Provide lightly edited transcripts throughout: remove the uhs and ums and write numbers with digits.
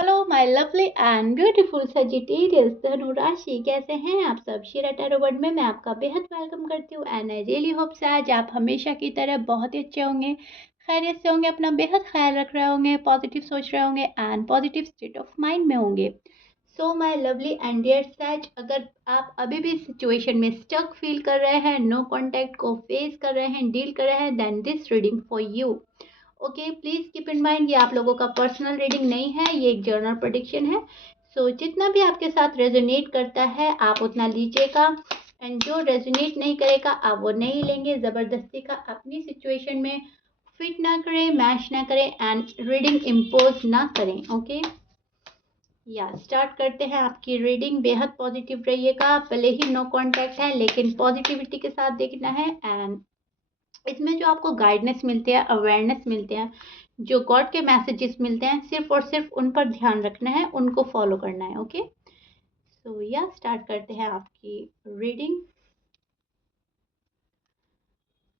Hello my lovely and beautiful Sagittarius धनु राशि, कैसे हैं आप सब। शीरा टैरो वर्ल्ड में मैं आपका बेहद वेलकम करती हूँ एंड आई रियली होप से आज आप हमेशा की तरह बहुत ही अच्छे होंगे, खैरियत से होंगे, अपना बेहद ख्याल रख रहे होंगे, पॉजिटिव सोच रहे होंगे and positive state of mind में होंगे। So my lovely and dear sages, अगर आप अभी भी सिचुएशन में स्टक फील कर रहे हैं, नो कॉन्टैक्ट को फेस कर रहे हैं, डील कर रहे हैं, then this reading for you. Okay, please keep in mind ये आप लोगों का पर्सनल रीडिंग नहीं है, ये एक जर्नल प्रेडिक्शन है। सो जितना भी आपके साथ रेजोनेट करता है आप उतना लीजिएगा एंड जो रेजोनेट नहीं करेगा आप वो नहीं लेंगे। ज़बरदस्ती का अपनी सिचुएशन में फिट ना करें, मैच ना करें एंड रीडिंग इम्पोज ना करें। ओके, या स्टार्ट करते हैं आपकी रीडिंग। बेहद पॉजिटिव रहिएगा, भले ही नो कॉन्टैक्ट है लेकिन पॉजिटिविटी के साथ देखना है एंड इसमें जो आपको गाइडेंस मिलती है, अवेयरनेस मिलते हैं, जो गॉड के मैसेजेस मिलते हैं, सिर्फ और सिर्फ उन पर ध्यान रखना है, उनको फॉलो करना है। ओके, सो या स्टार्ट करते हैं आपकी रीडिंग।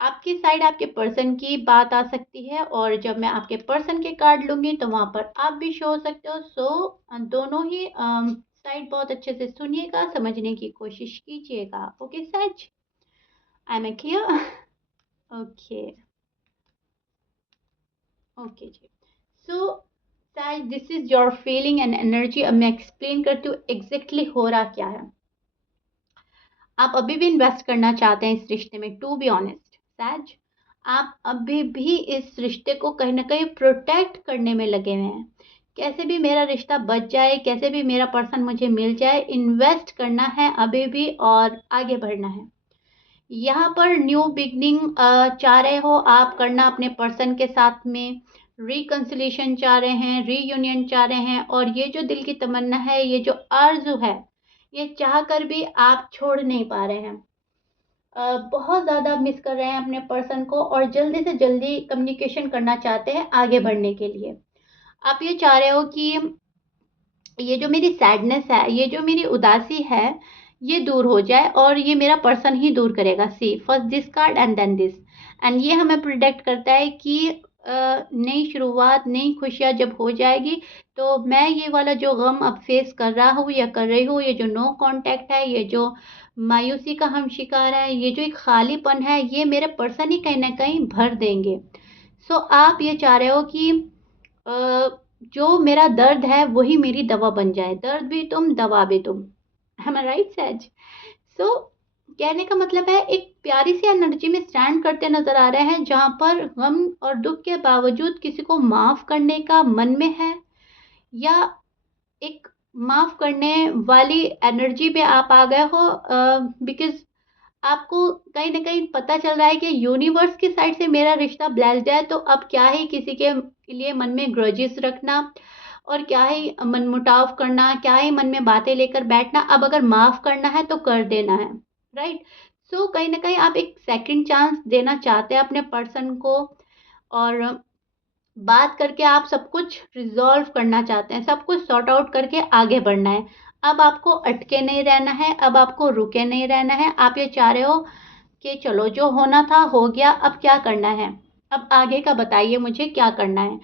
आपकी साइड आपके पर्सन की बात आ सकती है और जब मैं आपके पर्सन के कार्ड लूंगी तो वहां पर आप भी शो हो सकते हो। सो दोनों ही साइड बहुत अच्छे से सुनिएगा, समझने की कोशिश कीजिएगा। ओके सच, I am clear. Okay okay जी। सो शायद this is your feeling and energy. अब मैं एक्सप्लेन करती हूँ एग्जैक्टली हो रहा क्या है। आप अभी भी इन्वेस्ट करना चाहते हैं इस रिश्ते में, टू बी ऑनेस्ट सैज। आप अभी भी इस रिश्ते को कहीं ना कहीं प्रोटेक्ट करने में लगे हुए हैं। कैसे भी मेरा रिश्ता बच जाए, कैसे भी मेरा पर्सन मुझे मिल जाए, इन्वेस्ट करना है अभी भी और आगे बढ़ना है। यहाँ पर न्यू बिगनिंग चाह रहे हो आप करना अपने पर्सन के साथ में, रिकन्सिलेशन चाह रहे हैं, रीयूनियन चाह रहे हैं और ये जो दिल की तमन्ना है, ये जो आरजू है, ये चाह कर भी आप छोड़ नहीं पा रहे हैं। बहुत ज़्यादा मिस कर रहे हैं अपने पर्सन को और जल्दी से जल्दी कम्युनिकेशन करना चाहते हैं आगे बढ़ने के लिए। आप ये चाह रहे हो कि ये जो मेरी सैडनेस है, ये जो मेरी उदासी है, ये दूर हो जाए और ये मेरा पर्सन ही दूर करेगा। See first this card and then this, and ये हमें प्रोटेक्ट करता है कि नई शुरुआत, नई खुशियाँ जब हो जाएगी तो मैं ये वाला जो गम अब फेस कर रहा हूँ या कर रही हूँ, ये जो नो कांटेक्ट है, ये जो मायूसी का हम शिकार है, ये जो एक खालीपन है, ये मेरे पर्सन ही कहीं ना कहीं भर देंगे। सो आप ये चाह रहे हो कि जो मेरा दर्द है वही मेरी दवा बन जाए, दर्द भी तुम दवा भी तुम। एम आई राइट सैज। सो कहने का मतलब है एक प्यारी सी एनर्जी में स्टैंड करते नजर आ रहे हैं जहां पर गम और दुख के बावजूद किसी को माफ करने का मन में है, या एक माफ करने वाली एनर्जी पे आप आ गए हो। बिकॉज आपको कहीं न कहीं पता चल रहा है कि यूनिवर्स की साइड से मेरा रिश्ता ब्लेस्ड है, तो अब क्या ही किसी के लिए मन में ग्रजेस रखना और क्या ही मनमुटाव करना, क्या ही मन में बातें लेकर बैठना। अब अगर माफ़ करना है तो कर देना है, राइट? सो कहीं न कहीं आप एक सेकंड चांस देना चाहते हैं अपने पर्सन को और बात करके आप सब कुछ रिजॉल्व करना चाहते हैं, सब कुछ सॉर्ट आउट करके आगे बढ़ना है। अब आपको अटके नहीं रहना है, अब आपको रुके नहीं रहना है। आप ये चाह रहे हो कि चलो जो होना था हो गया, अब क्या करना है, अब आगे का बताइए मुझे क्या करना है।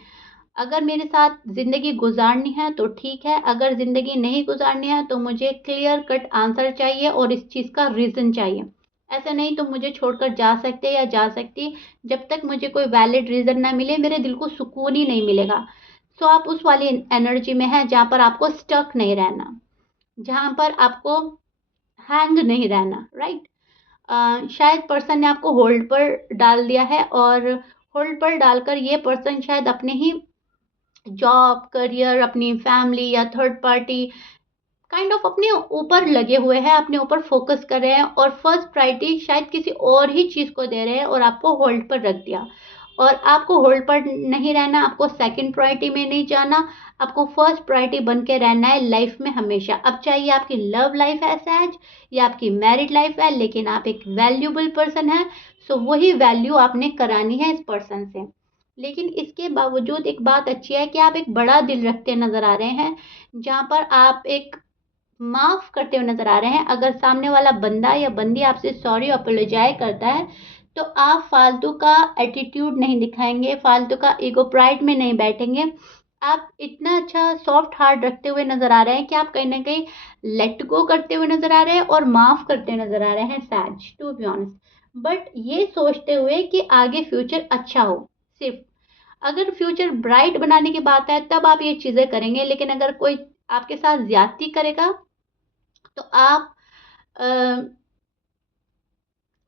अगर मेरे साथ ज़िंदगी गुजारनी है तो ठीक है, अगर ज़िंदगी नहीं गुजारनी है तो मुझे क्लियर कट आंसर चाहिए और इस चीज़ का रीज़न चाहिए। ऐसा नहीं तुम मुझे छोड़कर जा सकते या जा सकती, जब तक मुझे कोई वैलिड रीज़न ना मिले मेरे दिल को सुकून ही नहीं मिलेगा। सो आप उस वाली एनर्जी में हैं जहाँ पर आपको स्टक नहीं रहना, जहाँ पर आपको हैंग नहीं रहना, राइट? शायद पर्सन ने आपको होल्ड पर डाल दिया है और होल्ड पर डालकर ये पर्सन शायद अपने ही जॉब, करियर, अपनी फैमिली या थर्ड पार्टी काइंड ऑफ अपने ऊपर लगे हुए हैं, अपने ऊपर फोकस कर रहे हैं और फर्स्ट प्रायोरिटी शायद किसी और ही चीज़ को दे रहे हैं और आपको होल्ड पर रख दिया। और आपको होल्ड पर नहीं रहना, आपको सेकंड प्रायोरिटी में नहीं जाना, आपको फर्स्ट प्रायोरिटी बन के रहना है लाइफ में हमेशा। अब चाहिए आपकी लव लाइफ है सहज या आपकी मैरिड लाइफ है, लेकिन आप एक वैल्यूबल पर्सन है, सो वही वैल्यू आपने करानी है इस पर्सन से। लेकिन इसके बावजूद एक बात अच्छी है कि आप एक बड़ा दिल रखते नजर आ रहे हैं, जहाँ पर आप एक माफ करते हुए नजर आ रहे हैं। अगर सामने वाला बंदा या बंदी आपसे सॉरी अपोलोजाइज करता है तो आप फालतू का एटीट्यूड नहीं दिखाएंगे, फालतू का ईगो प्राइड में नहीं बैठेंगे। आप इतना अच्छा सॉफ्ट हार्ट रखते हुए नज़र आ रहे हैं कि आप कहीं न कहीं लेट गो करते हुए नज़र आ रहे हैं और माफ़ करते नज़र आ रहे हैं सैज, टू बी ऑनेस्ट। बट ये सोचते हुए कि आगे फ्यूचर अच्छा हो, सिर्फ़। अगर फ्यूचर ब्राइट बनाने की बात है तब आप ये चीज़ें करेंगे, लेकिन अगर कोई आपके साथ ज़्यादती करेगा तो आप अ,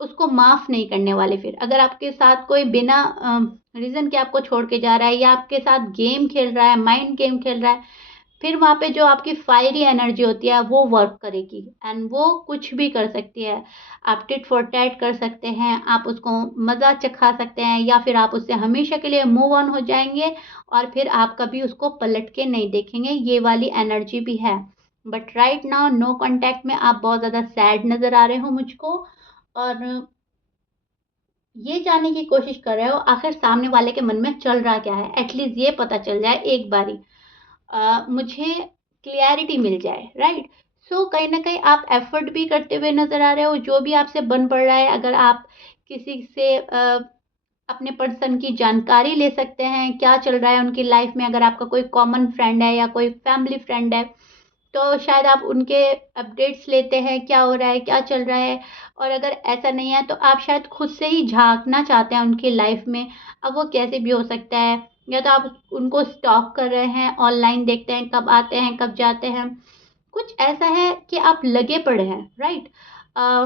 उसको माफ़ नहीं करने वाले फिर। अगर आपके साथ कोई बिना रीज़न के आपको छोड़ के जा रहा है या आपके साथ गेम खेल रहा है, माइंड गेम खेल रहा है, फिर वहाँ पे जो आपकी फायरी एनर्जी होती है वो वर्क करेगी एंड वो कुछ भी कर सकती है। आप टिट फॉर टैट कर सकते हैं, आप उसको मज़ा चखा सकते हैं या फिर आप उससे हमेशा के लिए मूव ऑन हो जाएँगे और फिर आप कभी उसको पलट के नहीं देखेंगे, ये वाली एनर्जी भी है। But right now no contact में आप बहुत ज़्यादा सैड नज़र आ रहे हो मुझको, और ये जानने की कोशिश कर रहे हो आखिर सामने वाले के मन में चल रहा क्या है, एटलीस्ट ये पता चल जाए एक बारी, मुझे क्लियरिटी मिल जाए, राइट? सो कहीं न कहीं आप एफर्ट भी करते हुए नज़र आ रहे हो, जो भी आपसे बन पड़ रहा है, अगर आप किसी से अपने पर्सन की जानकारी ले सकते हैं, क्या चल रहा है उनकी लाइफ में, अगर आपका कोई कॉमन फ्रेंड है या कोई फैमिली फ्रेंड है, तो शायद आप उनके अपडेट्स लेते हैं, क्या हो रहा है, क्या चल रहा है। और अगर ऐसा नहीं है तो आप शायद खुद से ही झाँकना चाहते हैं उनकी लाइफ में। अब वो कैसे भी हो सकता है, या तो आप उनको स्टॉक कर रहे हैं, ऑनलाइन देखते हैं कब आते हैं, कब जाते हैं। कुछ ऐसा है कि आप लगे पड़े हैं, राइट? अ,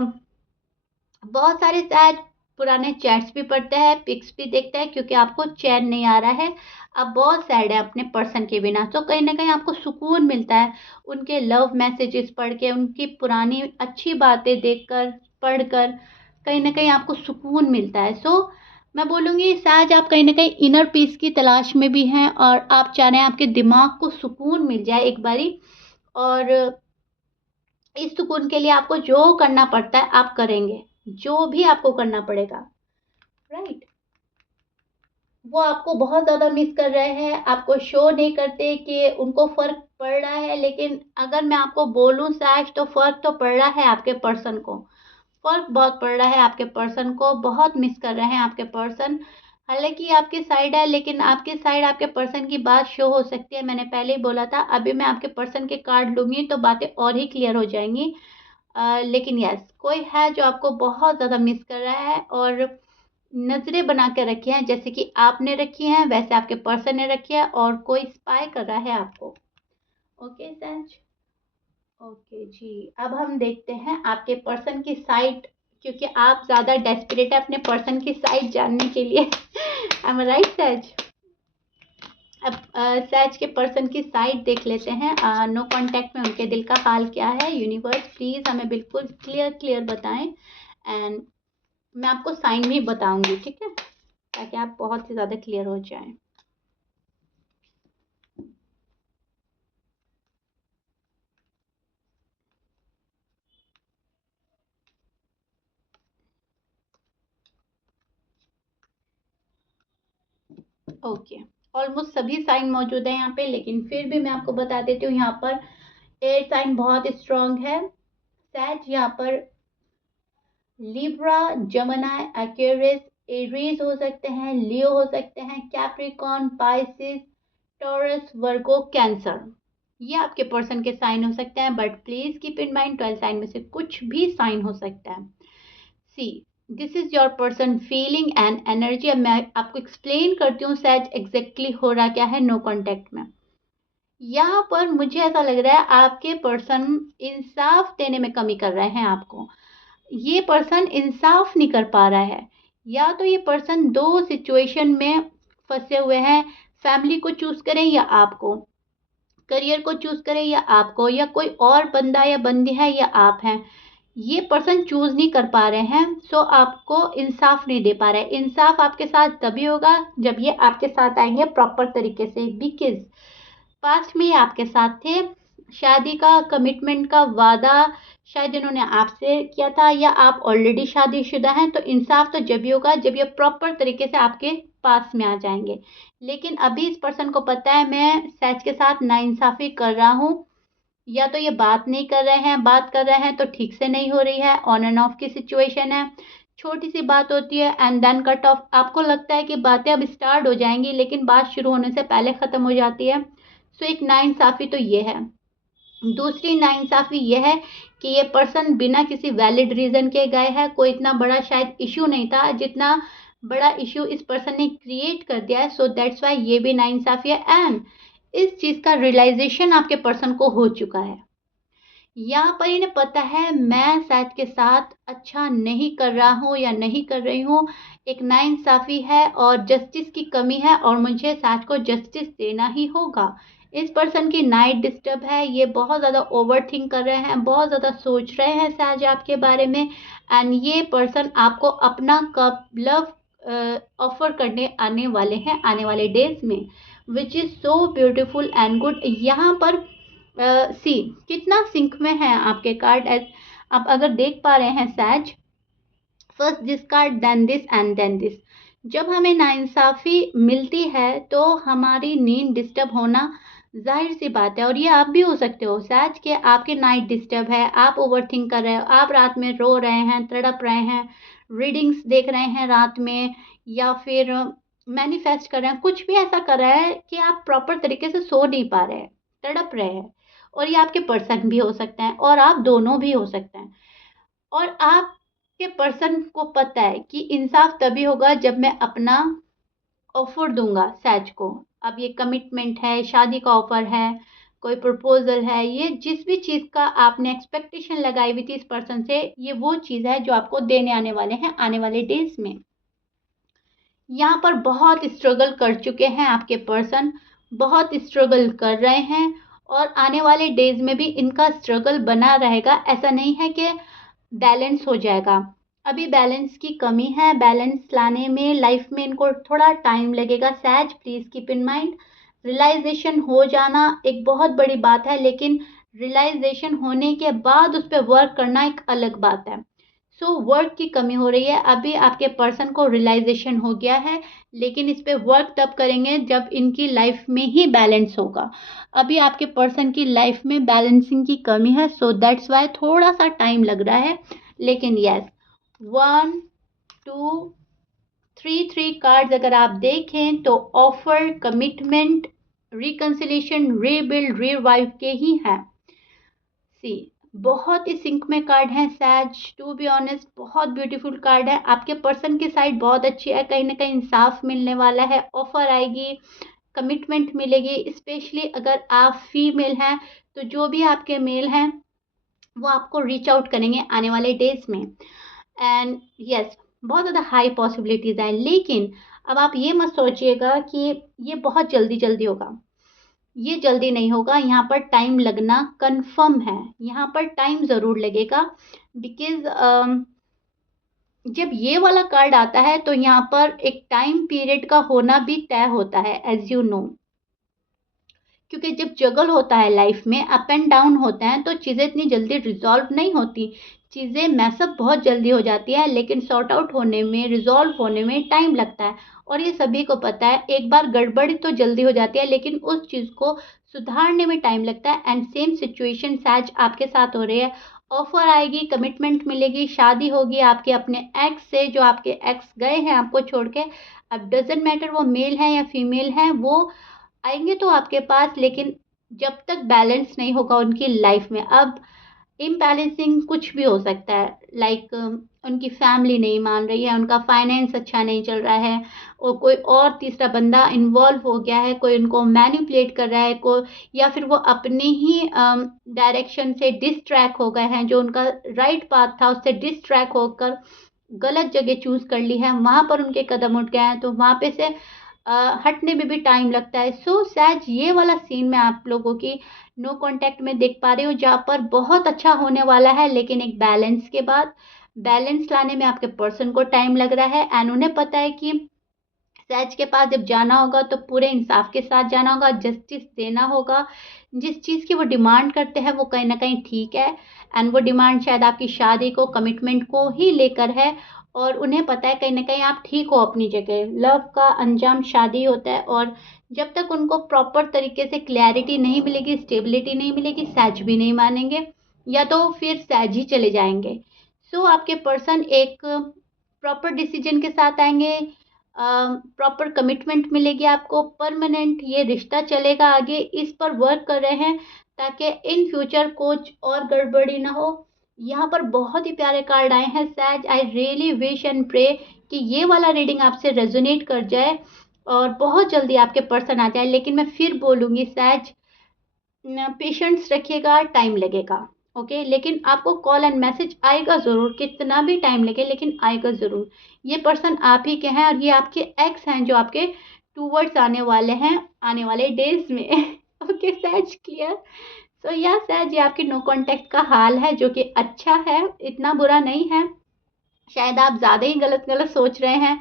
बहुत सारे शायद पुराने चैट्स भी पढ़ते हैं, पिक्स भी देखते हैं, क्योंकि आपको चैन नहीं आ रहा है। आप बहुत सैड हैं अपने पर्सन के बिना, तो कहीं न कहीं आपको सुकून मिलता है उनके लव मैसेजेस पढ़ के, उनकी पुरानी अच्छी बातें देखकर, पढ़कर, कहीं न कहीं आपको सुकून मिलता है। सो मैं बोलूँगी शायद आप कहीं न कहीं इनर पीस की तलाश में भी हैं और आप चाह रहे हैं आपके दिमाग को सुकून मिल जाए एक बारी, और इस सुकून के लिए आपको जो करना पड़ता है आप करेंगे, जो भी आपको करना पड़ेगा, राइट? वो आपको बहुत ज़्यादा मिस कर रहे हैं, आपको शो नहीं करते कि उनको फ़र्क पड़ रहा है, लेकिन अगर मैं आपको बोलूँ सच तो फ़र्क तो पड़ रहा है आपके पर्सन को। फ़र्क बहुत पड़ रहा है आपके पर्सन को, बहुत मिस कर रहे हैं आपके पर्सन। हालाँकि आपकी साइड है, लेकिन आपकी साइड आपके पर्सन की बात शो हो सकती है, मैंने पहले ही बोला था। अभी मैं आपके पर्सन के कार्ड लूँगी तो बातें और ही क्लियर हो जाएँगी। लेकिन यस, कोई है जो आपको बहुत ज़्यादा मिस कर रहा है और नज़रें बना के रखी हैं, जैसे कि आपने रखी हैं, वैसे आपके पर्सन ने रखी है और कोई स्पाई कर रहा है आपको। ओके सच? ओके जी, अब हम देखते हैं आपके पर्सन की साइड, क्योंकि आप ज़्यादा डेस्परेट है अपने पर्सन की साइड जानने के लिए। आई एम राइट सच? अब सच के पर्सन की साइड देख लेते हैं। नो कांटेक्ट में उनके दिल का हाल क्या है? यूनिवर्स प्लीज़ हमें बिल्कुल क्लियर क्लियर बताएं, एंड मैं आपको साइन भी बताऊंगी, ठीक है, ताकि आप बहुत ही ज़्यादा क्लियर हो जाएं। ओके, ऑलमोस्ट सभी साइन मौजूद है यहाँ पे, लेकिन फिर भी मैं आपको बता देती हूँ, यहाँ पर एयर साइन बहुत स्ट्रांग है। सैज यहाँ पर लिब्रा, जमनाई, एक्वेरियस, एरीज हो सकते हैं, लियो हो सकते हैं, Capricorn, Pisces, Taurus, Virgo, Cancer. ये आपके पर्सन के साइन हो सकते हैं, but please keep in mind 12 sign में से कुछ भी साइन हो सकता है। See, this is your person feeling and energy. अब मैं आपको एक्सप्लेन करती हूँ सैज एग्जैक्टली हो रहा क्या है नो कॉन्टेक्ट में। यहाँ पर मुझे ऐसा लग रहा है आपके पर्सन इंसाफ देने में कमी कर रहे हैं आपको। ये पर्सन इंसाफ नहीं कर पा रहा है, या तो ये पर्सन दो सिचुएशन में फंसे हुए हैं, फैमिली को चूज करें या आपको, करियर को चूज करें या आपको, या कोई और बंदा या बंदी है या आप हैं। ये पर्सन चूज नहीं कर पा रहे हैं, सो आपको इंसाफ नहीं दे पा रहे हैं। इंसाफ आपके साथ तभी होगा जब ये आपके साथ आएंगे प्रॉपर तरीके से, बिकॉज पास्ट में ये आपके साथ थे, शादी का कमिटमेंट का वादा शायद इन्होंने आपसे किया था, या आप ऑलरेडी शादीशुदा हैं, तो इंसाफ तो जब ही होगा जब ये प्रॉपर तरीके से आपके पास में आ जाएंगे। लेकिन अभी इस पर्सन को पता है मैं सच के साथ नाइंसाफी कर रहा हूँ, या तो ये बात नहीं कर रहे हैं, बात कर रहे हैं तो ठीक से नहीं हो रही है, ऑन एंड ऑफ की सिचुएशन है। छोटी सी बात होती है एंड देन कट ऑफ। आपको लगता है कि बातें अब स्टार्ट हो जाएंगी, लेकिन बात शुरू होने से पहले ख़त्म हो जाती है। सो एक नाइंसाफ़ी तो ये है। दूसरी नाइंसाफ़ी ये है कि ये पर्सन बिना किसी वैलिड रीज़न के गए हैं। कोई इतना बड़ा शायद इशू नहीं था जितना बड़ा इशू इस पर्सन ने क्रिएट कर दिया है। सो दैट्स वाई ये भी नाइंसाफ़ी है एंड इस चीज़ का रियलाइजेशन आपके पर्सन को हो चुका है। यहाँ पर इन्हें पता है मैं सैज के साथ अच्छा नहीं कर रहा हूँ या नहीं कर रही हूँ। एक नाइंसाफ़ी है और जस्टिस की कमी है और मुझे सैज को जस्टिस देना ही होगा। इस पर्सन की नाइट डिस्टर्ब है, ये बहुत ज़्यादा ओवरथिंक कर रहे हैं, बहुत ज़्यादा सोच रहे हैं सैज आपके बारे में एंड ये पर्सन आपको अपना कप लव ऑफ़र करने आने वाले हैं आने वाले डेज़ में, which is so beautiful and good. यहाँ पर सी कितना सिंक में है आपके कार्ड। एज आप अगर देख पा रहे हैं sages, first this card then this and then this. जब हमें नाइंसाफ़ी मिलती है तो हमारी नींद डिस्टर्ब होना जाहिर सी बात है और ये आप भी हो सकते हो सैज के आपके नाइट डिस्टर्ब है, आप ओवरथिंक कर रहे हो, आप रात में रो रहे हैं, तड़प रहे हैं, रीडिंग्स देख रहे हैं रात में या फिर मैनिफेस्ट कर रहे हैं, कुछ भी ऐसा कर रहा है कि आप प्रॉपर तरीके से सो नहीं पा रहे हैं, तड़प रहे हैं। और ये आपके पर्सन भी हो सकते हैं और आप दोनों भी हो सकते हैं। और आपके पर्सन को पता है कि इंसाफ तभी होगा जब मैं अपना ऑफर दूंगा सैज को। अब ये कमिटमेंट है, शादी का ऑफर है, कोई प्रपोजल है, ये जिस भी चीज़ का आपने एक्सपेक्टेशन लगाई हुई थी इस पर्सन से, ये वो चीज़ है जो आपको देने आने वाले हैं आने वाले डेज में। यहाँ पर बहुत स्ट्रगल कर चुके हैं आपके पर्सन, बहुत स्ट्रगल कर रहे हैं और आने वाले डेज में भी इनका स्ट्रगल बना रहेगा। ऐसा नहीं है कि बैलेंस हो जाएगा, अभी बैलेंस की कमी है। बैलेंस लाने में लाइफ में इनको थोड़ा टाइम लगेगा sages, please keep in mind. Realization हो जाना एक बहुत बड़ी बात है, लेकिन रियलाइजेशन होने के बाद उस पर वर्क करना एक अलग बात है। सो वर्क की कमी हो रही है। अभी आपके पर्सन को रियलाइजेशन हो गया है, लेकिन इस पे वर्क तब करेंगे जब इनकी लाइफ में ही बैलेंस होगा। अभी आपके पर्सन की लाइफ में बैलेंसिंग की कमी है, सो दैट्स वाई थोड़ा सा टाइम लग रहा है। लेकिन यस, 1 2 3 कार्ड्स अगर आप देखें तो offer, commitment, reconciliation, rebuild, revive के ही हैं। सी बहुत ही सिंक में कार्ड है सैज, टू बी ऑनेस्ट बहुत ब्यूटीफुल कार्ड है। आपके पर्सन की साइड बहुत अच्छी है, कहीं ना कहीं इंसाफ मिलने वाला है, ऑफर आएगी, कमिटमेंट मिलेगी। स्पेशली अगर आप फीमेल हैं तो जो भी आपके मेल हैं वो आपको रीच आउट करेंगे आने वाले डेज में एंड यस, बहुत ज़्यादा हाई पॉसिबिलिटीज़ हैं। लेकिन अब आप ये मत सोचिएगा कि ये बहुत जल्दी जल्दी होगा, ये जल्दी नहीं होगा। यहाँ पर टाइम लगना कंफर्म है, यहाँ पर टाइम ज़रूर लगेगा बिकॉज जब ये वाला कार्ड आता है तो यहाँ पर एक टाइम पीरियड का होना भी तय होता है एज यू नो। क्योंकि जब जगल होता है लाइफ में, अप एंड डाउन होते हैं, तो चीज़ें इतनी जल्दी रिजॉल्व नहीं होती, चीज़ें मैसअप बहुत जल्दी हो जाती है, लेकिन सॉर्ट आउट होने में, रिजॉल्व होने में टाइम लगता है। और ये सभी को पता है, एक बार गड़बड़ी तो जल्दी हो जाती है लेकिन उस चीज़ को सुधारने में टाइम लगता है। एंड सेम सिचुएशन सैज आपके साथ हो रही है। ऑफर आएगी, कमिटमेंट मिलेगी, शादी होगी आपके अपने एक्स से, जो आपके एक्स गए हैं आपको छोड़ के। अब डजेंट मैटर वो मेल हैं या फीमेल हैं, वो आएंगे तो आपके पास, लेकिन जब तक बैलेंस नहीं होगा उनकी लाइफ में। अब इम्बैलेंसिंग कुछ भी हो सकता है, लाइक उनकी फैमिली नहीं मान रही है, उनका फाइनेंस अच्छा नहीं चल रहा है और कोई और तीसरा बंदा इन्वॉल्व हो गया है, कोई उनको मैनिपुलेट कर रहा है, को या फिर वो अपने ही डायरेक्शन से डिस्ट्रैक्ट हो गए हैं, जो उनका राइट पाथ था उससे डिस्ट्रैक्ट होकर गलत जगह चूज़ कर ली है, वहाँ पर उनके कदम उठ गए हैं, तो वहाँ पे से हटने में भी टाइम लगता है। सो सैज ये वाला सीन मैं आप लोगों की नो कांटेक्ट में देख पा रही हूँ, जहाँ पर बहुत अच्छा होने वाला है, लेकिन एक बैलेंस के बाद बैलेंस लाने में आपके पर्सन को टाइम लग रहा है। एंड उन्हें पता है कि सैज के पास जब जाना होगा तो पूरे इंसाफ के साथ जाना होगा, जस्टिस देना होगा। जिस चीज़ की वो डिमांड करते हैं वो कहीं ना कहीं ठीक है एंड वो डिमांड शायद आपकी शादी को, कमिटमेंट को ही लेकर है। और उन्हें पता है कहीं ना कहीं आप ठीक हो अपनी जगह, लव का अंजाम शादी होता है। और जब तक उनको प्रॉपर तरीके से क्लैरिटी नहीं मिलेगी, स्टेबिलिटी नहीं मिलेगी, सैज भी नहीं मानेंगे या तो फिर सैज ही चले जाएंगे। सो आपके पर्सन एक प्रॉपर डिसीजन के साथ आएंगे, प्रॉपर कमिटमेंट मिलेगी आपको, परमानेंट ये रिश्ता चलेगा आगे, इस पर वर्क कर रहे हैं ताकि इन फ्यूचर कुछ और गड़बड़ी ना हो। यहाँ पर बहुत ही प्यारे कार्ड आए हैं sages, I really wish and pray कि ये वाला रीडिंग आपसे रेजोनेट कर जाए और बहुत जल्दी आपके पर्सन आ जाए। लेकिन मैं फिर बोलूँगी सैज, पेशेंस रखिएगा, टाइम लगेगा, ओके, लेकिन आपको कॉल एंड मैसेज आएगा ज़रूर, कितना भी टाइम लगे लेकिन आएगा ज़रूर। ये पर्सन आप ही के हैं और ये आपके एक्स हैं जो आपके टूवर्ड्स आने वाले हैं आने वाले डेज में। ओके सैज, क्लियर। सो या सैज, ये आपके नो कांटेक्ट का हाल है जो कि अच्छा है, इतना बुरा नहीं है। शायद आप ज़्यादा ही गलत गलत सोच रहे हैं,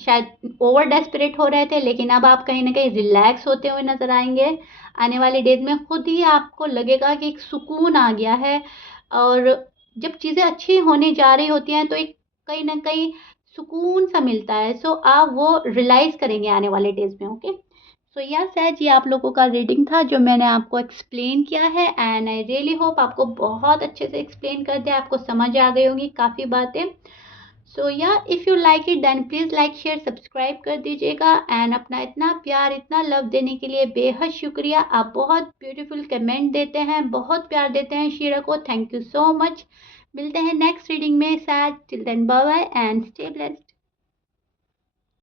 शायद ओवर डेस्परेट हो रहे थे, लेकिन अब आप कहीं ना कहीं रिलैक्स होते हुए नजर आएंगे। आने वाले डेज में खुद ही आपको लगेगा कि एक सुकून आ गया है, और जब चीज़ें अच्छी होने जा रही होती हैं तो एक कहीं ना कहीं सुकून सा मिलता है। सो आप वो रियलाइज करेंगे आने वाले डेज में, ओके। सो या सैज, ये आप लोगों का रीडिंग था जो मैंने आपको एक्सप्लेन किया है, एंड आई रियली होप आपको बहुत अच्छे से एक्सप्लेन कर दिया, आपको समझ आ गई होंगी काफ़ी बातें। सो या if you like it then please like share subscribe कर दीजिएगा, एंड अपना इतना प्यार इतना लव देने के लिए बेहद शुक्रिया। आप बहुत ब्यूटीफुल कमेंट देते हैं, बहुत प्यार देते हैं शीरा को, थैंक यू सो मच। मिलते हैं नेक्स्ट रीडिंग में, sages, till then bye bye and stay blessed.